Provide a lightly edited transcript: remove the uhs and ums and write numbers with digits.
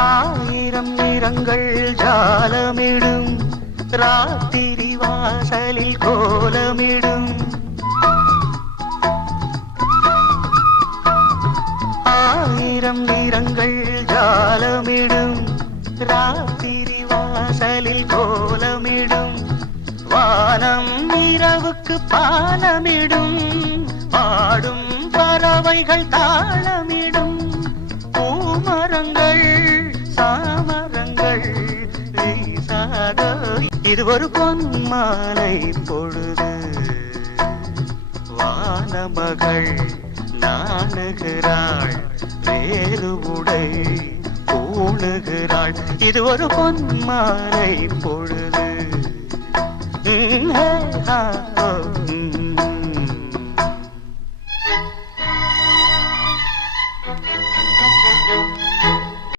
ஆயிரம் நிறங்கள் ஜாலமிடும் ராத்திரி வாசலில் கோலமிடும் ஆயிரம் நிறங்கள் ஜாலமிடும் ராத்திரி வாசலில் கோலமிடும் வானம் இரவுக்கு பாலமிடும் பாடும் பறவைகள் தாளமிடும் பூமரங்கள் சாமரங்கள் வீசாத இது ஒரு பொன்மாலை பொழுது வானமகள் நாணுகிறாள் வேறு உடை பூணுகிறாள் இது ஒரு பொன்மாலை பொழுது